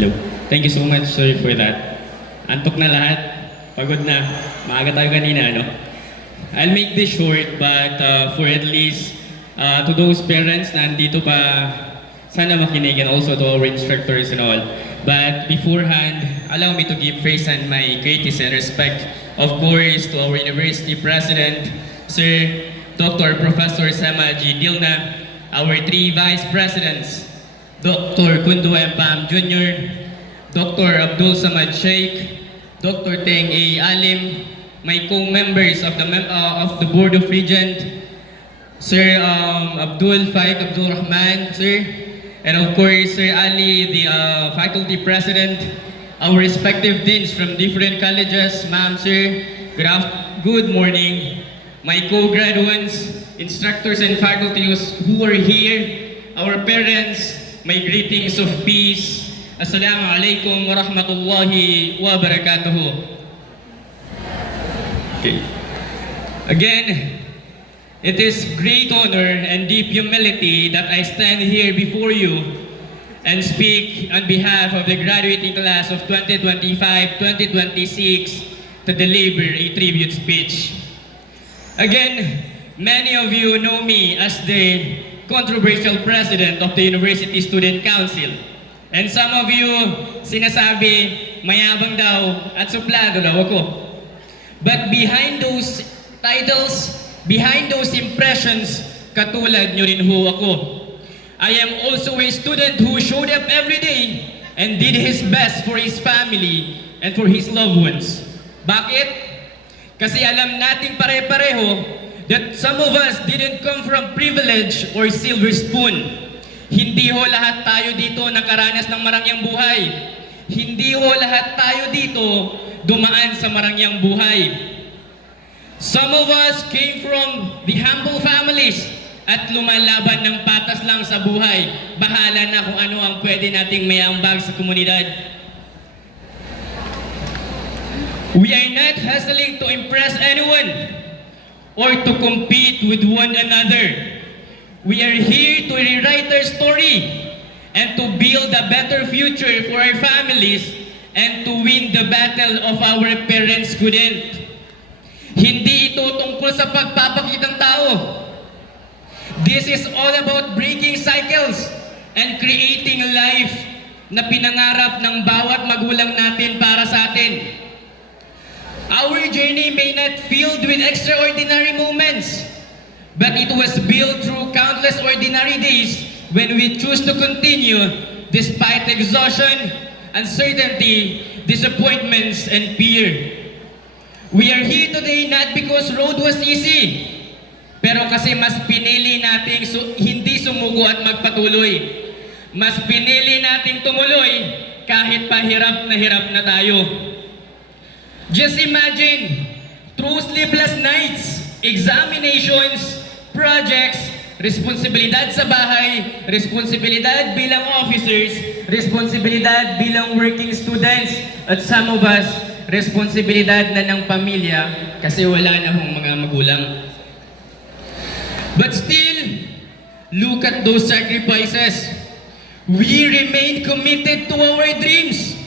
Hello. Thank you so much, sir, for that. Antok na lahat. Pagod na. Maaga tayo kanina, ano? I'll make this short, but for at least to those parents na andito pa, sana makinig, and also to our instructors and all. But beforehand, allow me to give praise and my courtesy and respect, of course, to our university president, Sir Dr. Professor Sema G. Dilna, our three vice presidents, Dr. Kundo M. Pam Jr., Dr. Abdul Samad Sheikh, Dr. Teng A. Alim, my co-members of the Board of Regents, Sir Abdul Faik Abdul Rahman, sir, and of course Sir Ali, the faculty president, our respective deans from different colleges, ma'am, sir, good morning, my co-graduates, instructors and faculties who are here, our parents, my greetings of peace. Assalamu alaikum wa rahmatullahi wa barakatuhu. Okay. Again, it is great honor and deep humility that I stand here before you and speak on behalf of the graduating class of 2025-2026 to deliver a tribute speech. Again, many of you know me as the controversial president of the University Student Council. And some of you sinasabi, mayabang daw at suplado daw ako. But behind those titles, behind those impressions, katulad nyo rin ho ako. I am also a student who showed up every day and did his best for his family and for his loved ones. Bakit? Kasi alam nating pare-pareho that some of us didn't come from privilege or silver spoon. Hindi ho lahat tayo dito nakaranas ng marangyang buhay. Hindi ho lahat tayo dito dumaan sa marangyang buhay. Some of us came from the humble families at lumalaban ng patas lang sa buhay. Bahala na kung ano ang pwede nating mayambag sa komunidad. We are not hustling to impress anyone or to compete with one another. We are here to rewrite our story and to build a better future for our families and to win the battle of our parents couldn't. Hindi ito tungkol sa pagpapakitang tao. This is all about breaking cycles and creating a life na pinangarap ng bawat magulang natin para sa atin. Our journey may not filled with extraordinary moments, but it was built through countless ordinary days when we choose to continue despite exhaustion, uncertainty, disappointments, and fear. We are here today not because road was easy, pero kasi mas pinili nating hindi sumuko at magpatuloy. Mas pinili nating tumuloy kahit pahirap na tayo. Just imagine, through sleepless nights, examinations, projects, responsibilidad sa bahay, responsibilidad bilang officers, responsibilidad bilang working students, at some of us, responsibilidad na ng pamilya kasi wala na hong mga magulang. But still, look at those sacrifices. We remain committed to our dreams.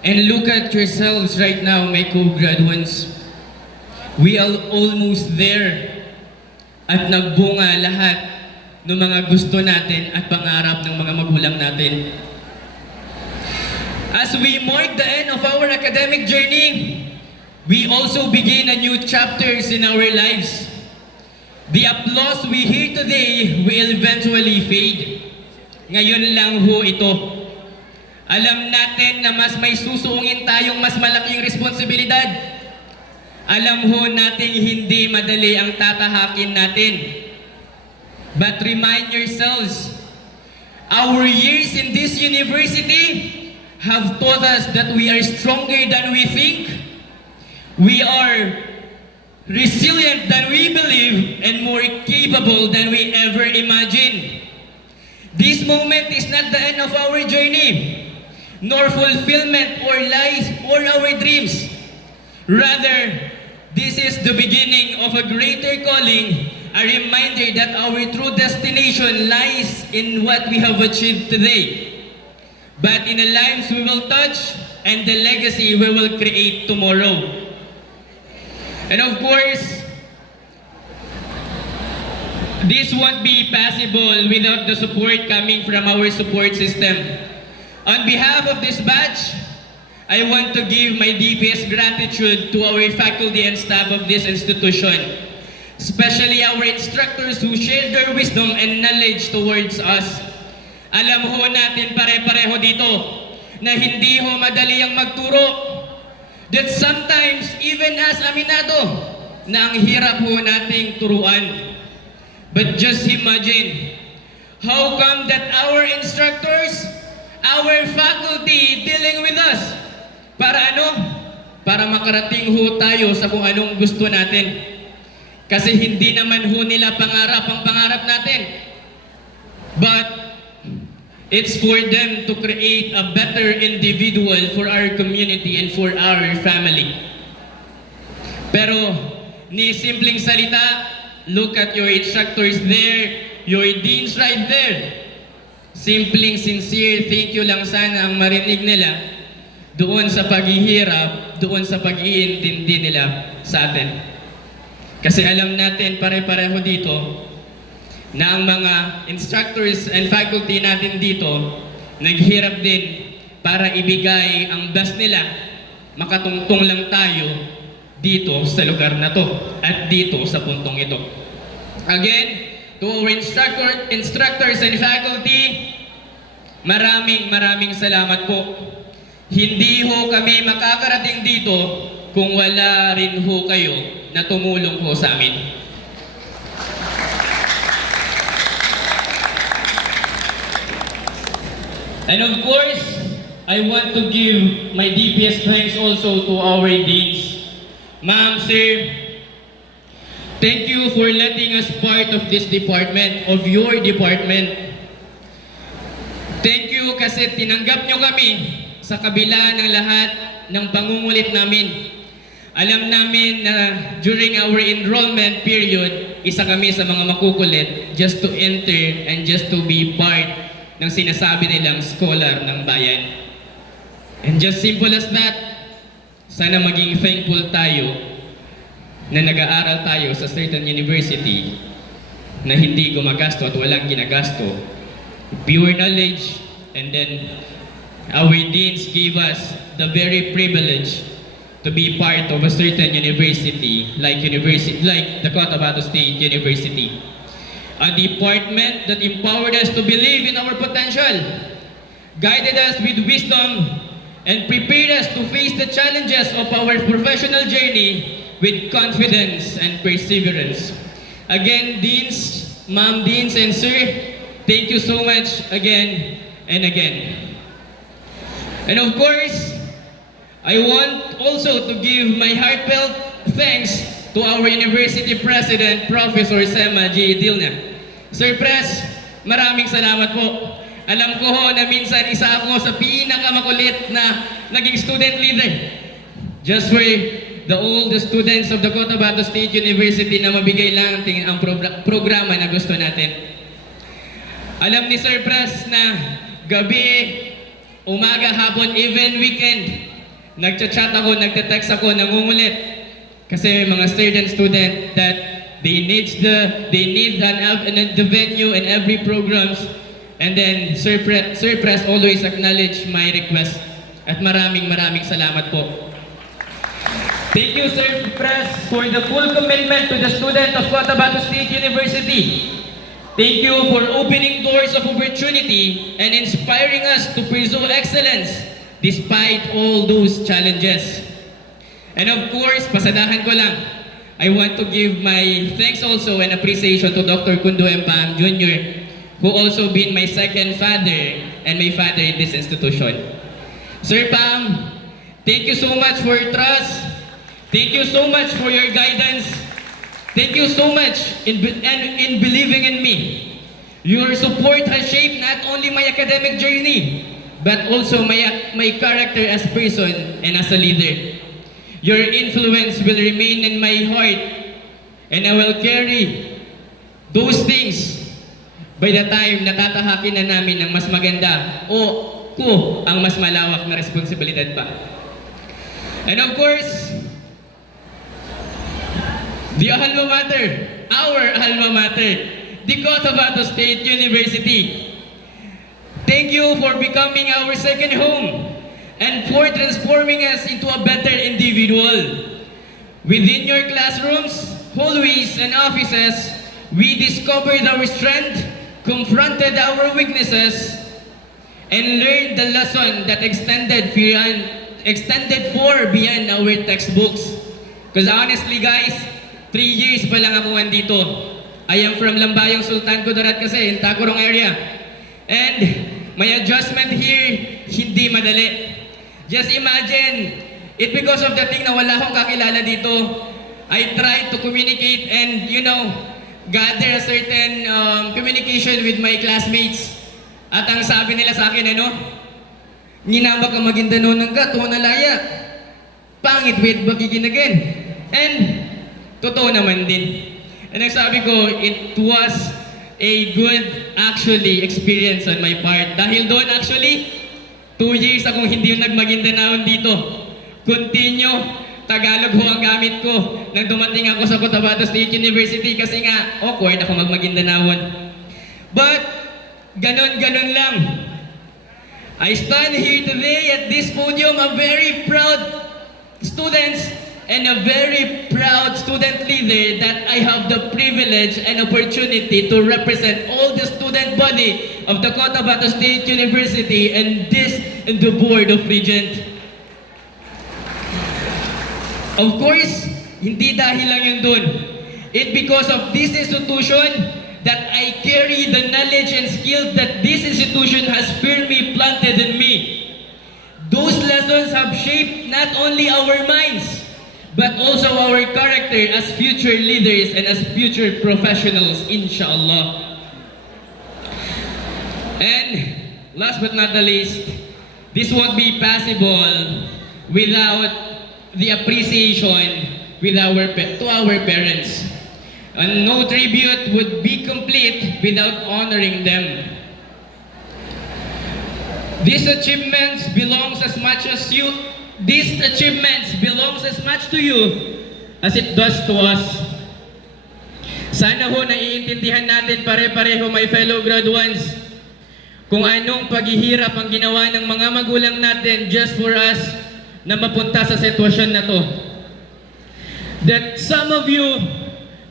And look at yourselves right now, my co-graduates. We are almost there. At nagbunga lahat ng mga gusto natin at pangarap ng mga magulang natin. As we mark the end of our academic journey, we also begin a new chapters in our lives. The applause we hear today will eventually fade. Ngayon lang ho ito. Alam natin na mas may susuungin tayong mas malaking responsibilidad. Alam ho nating hindi madali ang tatahakin natin. But remind yourselves, our years in this university have taught us that we are stronger than we think. We are resilient than we believe and more capable than we ever imagined. This moment is not the end of our journey, nor fulfillment or lies or our dreams. Rather, this is the beginning of a greater calling, a reminder that our true destination lies in what we have achieved today. but in the lives we will touch and the legacy we will create tomorrow. And of course, this won't be possible without the support coming from our support system. On behalf of this batch, I want to give my deepest gratitude to our faculty and staff of this institution, especially our instructors who shared their wisdom and knowledge towards us. Alam ho natin pare-pareho dito na hindi ho madali ang magturo. That sometimes, even as aminado, na ang hirap ho nating turuan. But just imagine, how come that our instructors, our faculty dealing with us, para ano? Para makarating ho tayo sa kung anong gusto natin. Kasi hindi naman ho nila pangarap ang pangarap natin. But it's for them to create a better individual for our community and for our family. Pero, ni simpleng salita, look at your instructors there, your deans right there. Simpleng sincere thank you lang sana ang marinig nila doon sa paghihirap, doon sa pag-iintindi nila sa atin. Kasi alam natin pare-pareho dito na ang mga instructors and faculty natin dito naghirap din para ibigay ang best nila. Makatungtong lang tayo dito sa lugar na to at dito sa puntong ito. Again, to our instructors and faculty, maraming salamat po. Hindi ho kami makakarating dito kung wala rin ho kayo na tumulong ho sa amin. And of course, I want to give my deepest thanks also to our deans. Ma'am, sir, thank you for letting us part of this department, of your department. Thank you kasi tinanggap nyo kami sa kabila ng lahat ng pangungulit namin. Alam namin na during our enrollment period, isa kami sa mga makukulit just to enter and just to be part ng sinasabi nilang scholar ng bayan. And just simple as that, sana maging thankful tayo na nag-aaral tayo sa certain university na hindi gumagasto at walang ginagasto. Pure knowledge, and then our deans gave us the very privilege to be part of a certain university like the Cotabato State University. A department that empowered us to believe in our potential, guided us with wisdom, and prepared us to face the challenges of our professional journey with confidence and perseverance. Again, deans, ma'am deans, and sir, thank you so much again and again. And of course, I want also to give my heartfelt thanks to our University President, Professor Sema G. Dilnem. Sir Pres, maraming salamat po. Alam ko ho na minsan isa ako sa pinakamakulit na naging student leader. Just for all the students of the Cotabato State University na mabigay lang ang programa na gusto natin. Alam ni Sir Pres na gabi, umaga, hapon, even weekend, nagchat-chat ako, nagte-text ako, nangungulit. Kasi may mga student that they need the venue and every programs, and then Sir Pres always acknowledge my request. At maraming salamat po. Thank you, Sir Pres, for the full commitment to the student of Cotabato State University. Thank you for opening doors of opportunity and inspiring us to pursue excellence despite all those challenges. And of course, pasadahan ko lang, I want to give my thanks also and appreciation to Dr. Kundo M. Pang Jr., who also been my second father and my father in this institution. Sir Pam, thank you so much for your trust. Thank you so much for your guidance. Thank you so much in believing in me. Your support has shaped not only my academic journey, but also my character as person and as a leader. Your influence will remain in my heart, and I will carry those things by the time natatahakin na namin ng mas maganda o ko ang mas malawak na responsibilidad pa. And of course, the alma mater, our alma mater, the Cotabato State University. Thank you for becoming our second home and for transforming us into a better individual. Within your classrooms, hallways, and offices, we discovered our strength, confronted our weaknesses, and learned the lesson that extended far beyond our textbooks. Because honestly guys, 3 years pa lang ako andito. I am from Lambayong Sultan Kudarat kasi in Tacurong area. And my adjustment here, hindi madali. Just imagine, it because of the thing na wala akong kakilala dito, I tried to communicate and gather a certain communication with my classmates. At ang sabi nila sa akin, "Ninaba ka Maguindanao ng ka, tuwa na laya. Pangit, wait, bakikinagin." And totoo naman din. And ang sabi ko, it was a good actually experience on my part. Dahil doon actually, 2 years akong hindi nagmagindanaon dito. Continue, Tagalog ho ang gamit ko nang dumating ako sa Cotabato State University kasi nga awkward ako magmagindanaon. But, ganon-ganon lang. I stand here today at this podium a very proud students and a very proud student leader that I have the privilege and opportunity to represent all the student body of the Cotabato State University and the Board of Regents. Of course, hindi dahil lang yun dun. It because of this institution that I carry the knowledge and skill that this institution has firmly planted in me. Those lessons have shaped not only our minds, but also our character as future leaders and as future professionals, inshallah. And last but not the least, this won't be possible without the appreciation to our parents. And no tribute would be complete without honoring them. These achievements belongs as much to you as it does to us. Sana ho naiintindihan natin pare-pareho my fellow graduates kung anong paghihirap ang ginawa ng mga magulang natin just for us na mapunta sa sitwasyon na to. That some of you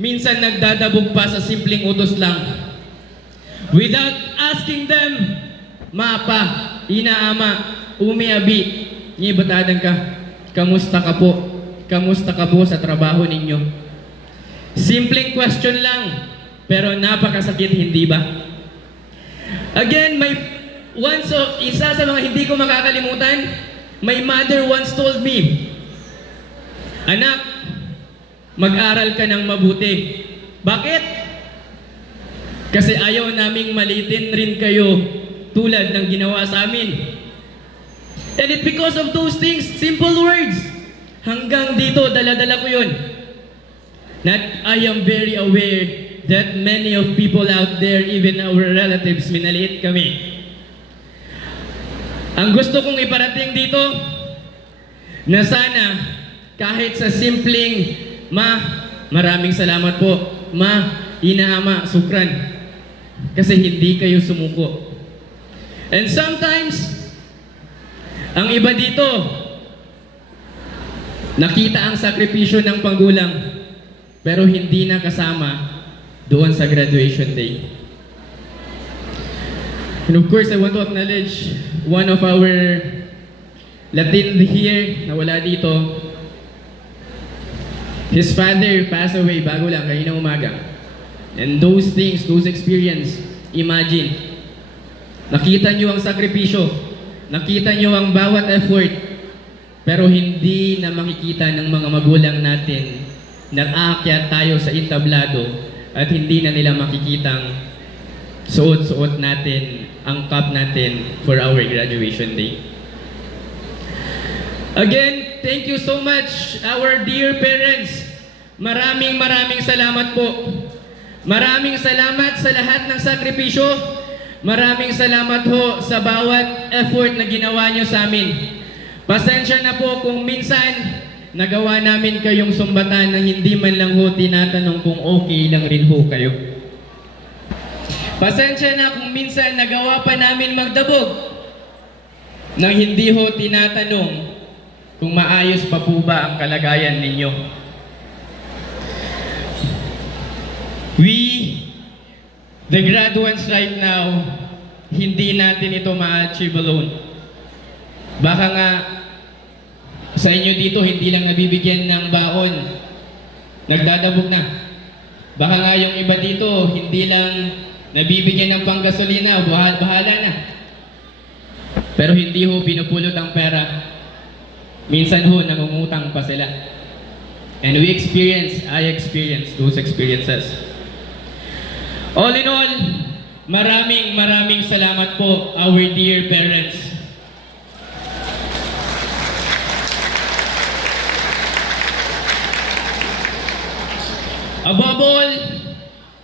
minsan nagdadabog pa sa simpleng utos lang. Without asking them, "Mapa, inaama, umiabi, ngibatadan ka, kamusta ka po? Kamusta ka po sa trabaho ninyo?" Simpleng question lang, pero napakasakit, hindi ba? Again, isa sa mga hindi ko makakalimutan, my mother once told me, "Anak, mag-aral ka ng mabuti." Bakit? Kasi ayaw naming malitin rin kayo tulad ng ginawa sa amin. And it because of those things, simple words. Hanggang dito, dala-dala ko yun. That I am very aware that many of people out there, even our relatives, minaliit kami. Ang gusto kong iparating dito, na sana kahit sa simpleng, "Ma, maraming salamat po. Ma, inaama, sukran." Kasi hindi kayo sumuko. And sometimes, ang iba dito, nakita ang sakripisyo ng panggulang, pero hindi na kasama doon sa graduation day. And of course, I want to acknowledge one of our Latin here na wala dito. His father passed away bago lang, kaninang umaga. And those things, those experience, imagine. Nakita nyo ang sakripisyo, nakita nyo ang bawat effort, pero hindi na makikita ng mga magulang natin na aakyat tayo sa entablado at hindi na nila makikitang suot-suot natin ang cup natin for our graduation day. Again, thank you so much, our dear parents. Maraming salamat po. Maraming salamat sa lahat ng sakripisyo maraming salamat ho sa bawat effort na ginawa nyo sa amin. Pasensya na po kung minsan nagawa namin kayong sumbatan na hindi man lang ho tinatanong kung okay lang rin ho kayo. Pasensya na kung minsan nagawa pa namin magdabog nang hindi ho tinatanong kung maayos pa po ba ang kalagayan ninyo. We, the graduates right now, hindi natin ito ma-achieve alone. Baka nga sa inyo dito hindi lang nabibigyan ng baon, nagdadabog na. Baka nga yung iba dito hindi lang nabibigyan ng panggasolina, bahala na. Pero hindi ho pinupulot ang pera. Minsan ho nangungutang pa sila. And I experienced those experiences. All in all, maraming salamat po, our dear parents. Above all,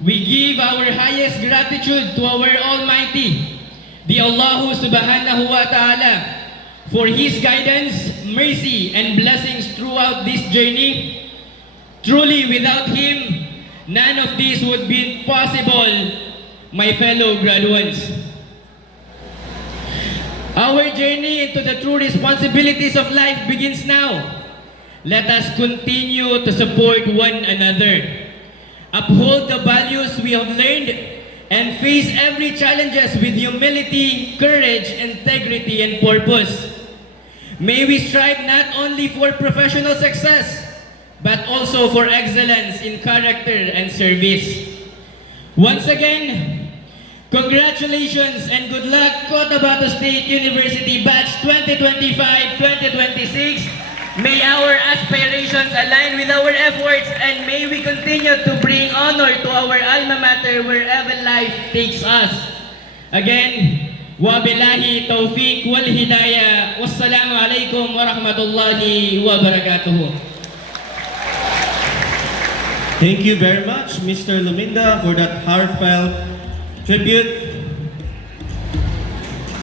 we give our highest gratitude to our Almighty, the Allah Subhanahu wa Ta'ala, for His guidance, mercy, and blessings throughout this journey. Truly, without Him, none of this would be possible, my fellow graduates. Our journey into the true responsibilities of life begins now. Let us continue to support one another, uphold the values we have learned, and face every challenges with humility, courage, integrity, and purpose. May we strive not only for professional success, but also for excellence in character and service. Once again, congratulations and good luck, Cotabato State University Batch 2025-2026. May our aspirations align with our efforts, and may we continue to bring honor to our alma mater wherever life takes us. Again, wabillahi taufiq wal hidayah. Wassalamu alaikum warahmatullahi wabarakatuh. Thank you very much, Mr. Luminda, for that heartfelt tribute